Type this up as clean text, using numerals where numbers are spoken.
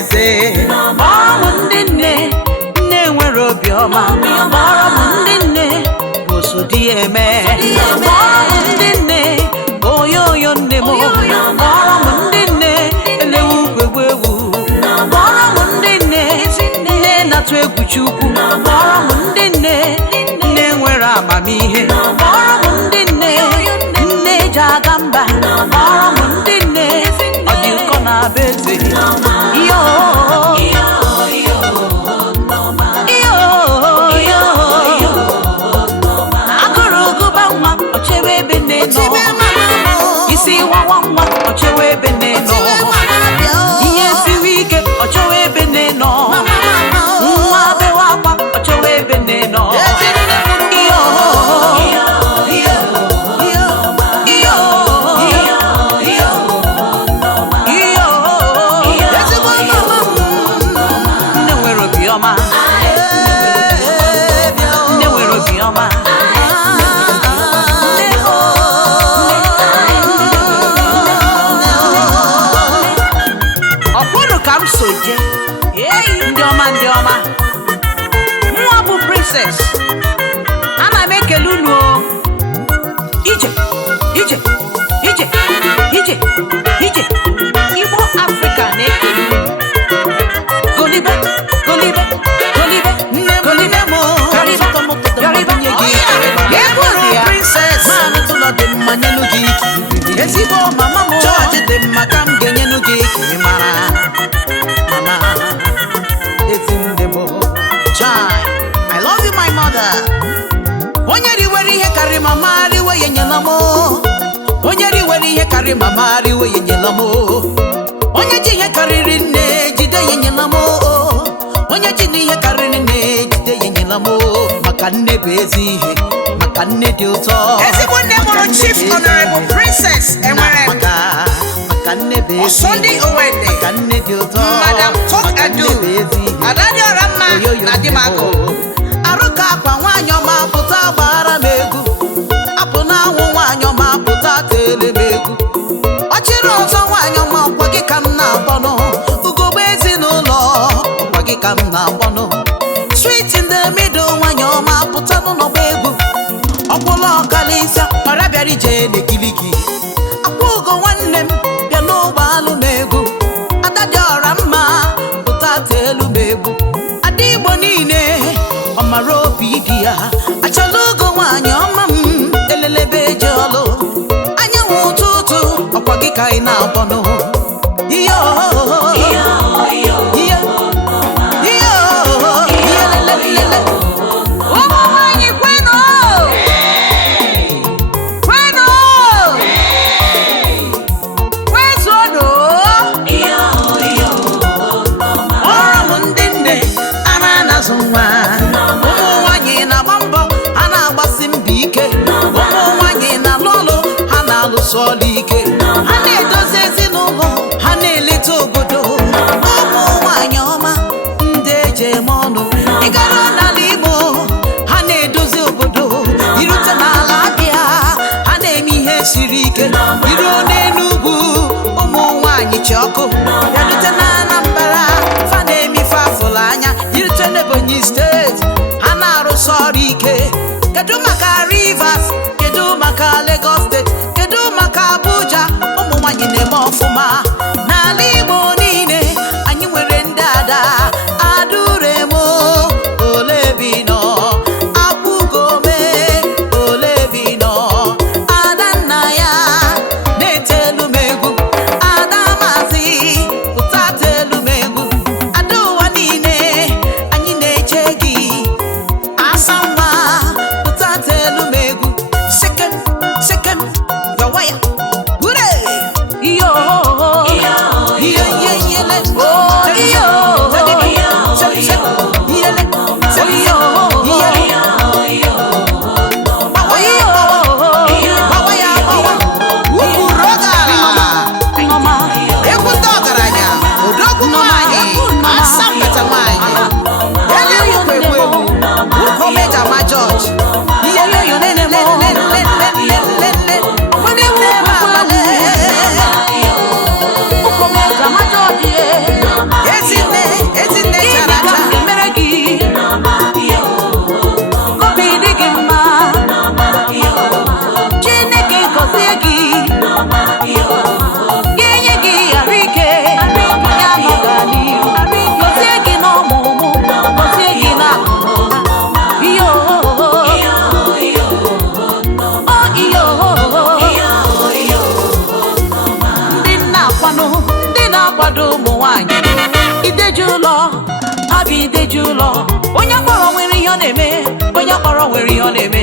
eze. Ọrụ ndị nne nwere obiọma. Ọrụ ndị nne bụ so di eme. Ọrụ ndị nne oyoyo nne m. Ọrụ ndị nne elewu egwu. Ọrụ ndị nne na-atụ egwu Chukwu. Ọrụ ndị nne nwere amamihe. Ọrụ ndị nne ji aga mba. Ọrụ ndị nne ọ dị nkọ na be eze. Agụrụ gụba nwa ọchewe ebe nne nọ. Isi wawa nwa ọchewe ebe nne nọ. Ihe siri ike ọchewe ebe nne nọ. Nwa bewa akwa ọchewe ebe nne nọ. Nne nwere obiọma. Nne nwere obiọma. Ọ bụrụ ka m so je ndị ọma ndị ọma, nwa bụ Princess, ana m ekele unu o. Ije ije ije ije ije Igbo Africa na-ekele unu. Golibe golibe golibe golibe mo yoribe Eburu Princess tụlọ dị mma nyenu gị ikiri. Ezigbo mama m chọọchị dị mma ka m ga-enyenu gị ikiri mara. Mama ezi nne m chai, I love you my mother. Onye riwere ihe karịrị mama riwe ya nyela m. Onye riwere ihe karịrị mama riwe ya nyela m. Onye ji ihe karịrị nne jide ya nyela m. Onye ji ihe karịrị nne jide ya nyela m. Maka nne bụ ezi ihe, maka nne dị ụtọ. Ezigbo nne mụrụ Chief Honorable Princess Enwere maka nne bụ ezi Sunday Owende, maka nne dị ụtọ. Madam Talk Adu, Adadi Oramma na Dimago. Arụ ka akwa nwaanyị ọma pụta gbara m egwu. Apụ na anwụ nwaanyị ọma pụta tele m egwu. Ọchịrị ọzọ nwaanyị ọma ọkwa gị ka m na-akpọnụ. Ugogbe ezinụlọ ọkwa gị ka m na-akpọnụ. Sweet in the middle nwaanyị ọma pụta n'ụlọgba egwu. Ọkwụlụ ọkalịsịa ọra bịara ije n'ekili gị. Akwa ugo nwanne m bịa n'ụgbọ alụ m egwu. Adadi Oramma pụta telu m egwu. Ada Igbo niile ọmara obi dị ya. Achala ugo nwaanyị ọma m elelebe eje ọlụ. Anyanwụ ụtụtụ ọkwa gị ka ị na-akpọnụ. ụmụ nwanyị kwenu kwezuonu. Ọrụ m ndị nne a na-anazụ nwa. Ụmụ nwanyị na-agba mbọ, ha na-agbasi mbọ ike. Ụmụ nwanyị na-alụ ọlụ, ha na-alụsị ọlụ ike. Ha na-edozi ezinụlọ, ha na-eleta obodo. Ụmụ nwanyị ọma ndị eji eme ọnụ. Ị gara n'ala Igbo, ha na-edozi obodo. Irute n'ala Abịa, ha na-eme ihe siri ike. Iruo n'Enugwu, ụmụ nwanyị chi ọkụ. Bịarute na Anambra, fa na-eme ife afụlụ anya. Irute n'Ebonyi steeti, ha na-arụsị ọrụ ike. Kedu maka Rivers? Kedu maka Lagos steeti? Kedu maka Abuja? Ụmụ nwanyị na-eme ọfụma. N'ala Igbo niile, anyị nwere ndị ada. Aduremo ole bi nọ? Akwụgome ole bi nọ? Adanna ya na-etelu m egwu. Adamazi pụta telu m egwu. Ada ụwa niile anyị na-eche gị na-akwado ụmụ nwanyị ideji ụlọ ha bụ ideji ụlọ onye kpọrọ nwere ihe ọ na-eme onye kpọrọ nwere ihe ọ na-eme